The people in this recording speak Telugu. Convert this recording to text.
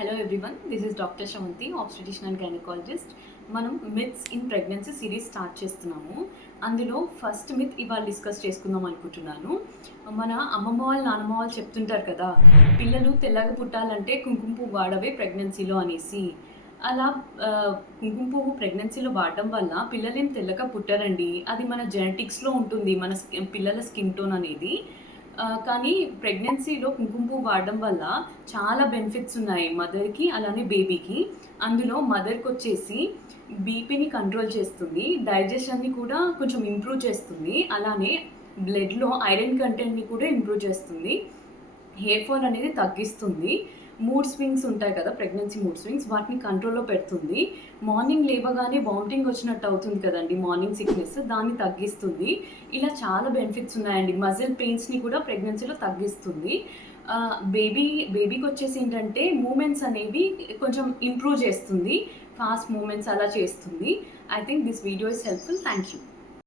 Hello everyone this is doctor Sravanthi obstetrician and gynaecologist మనం myths in pregnancy series start చేస్తున్నాము. అందులో ఫస్ట్ మిత్ ఇవాళ డిస్కస్ చేసుకుందాం అనుకుంటున్నాను. మన అమ్మమ్మ వాళ్ళు నాన్నమ్మ వాళ్ళు చెప్తుంటారు కదా పిల్లలు తెల్లగా పుట్టాలంటే కుంకుమ పువ్వు వాడవే ప్రెగ్నెన్సీలో అనేసి. అలా కుంకుమ పువ్వు ప్రెగ్నెన్సీలో వాడడం వల్ల పిల్లలేం తెల్లగా పుట్టారండి. అది మన జెనెటిక్స్లో ఉంటుంది మన పిల్లల స్కిన్ టోన్ అనేది. కానీ ప్రెగ్నెన్సీలో కుంకుమ పువ్వు వాడడం వల్ల చాలా బెనిఫిట్స్ ఉన్నాయి మదర్కి అలానే బేబీకి. అందులో మదర్కి వచ్చేసి బీపీని కంట్రోల్ చేస్తుంది డైజెషన్ని కూడా కొంచెం ఇంప్రూవ్ చేస్తుంది అలానే బ్లడ్లో ఐరన్ కంటెంట్ని కూడా ఇంప్రూవ్ చేస్తుంది. హెయిర్ ఫాల్ అనేది తగ్గిస్తుంది. మూడ్ స్వింగ్స్ ఉంటాయి కదా ప్రెగ్నెన్సీ మూడ్ స్వింగ్స్ వాటిని కంట్రోల్లో పెడుతుంది. మార్నింగ్ లేవగానే వామిటింగ్ వచ్చినట్టు అవుతుంది కదండి మార్నింగ్ సిక్నెస్ దాన్ని తగ్గిస్తుంది. ఇలా చాలా బెనిఫిట్స్ ఉన్నాయండి. మజిల్ పెయిన్స్ని కూడా ప్రెగ్నెన్సీలో తగ్గిస్తుంది. బేబీ బేబీకి వచ్చేసి ఏంటంటే మూమెంట్స్ అనేవి కొంచెం ఇంప్రూవ్ చేస్తుంది. ఫాస్ట్ మూమెంట్స్ అలా చేస్తుంది. I think this video is helpful thank you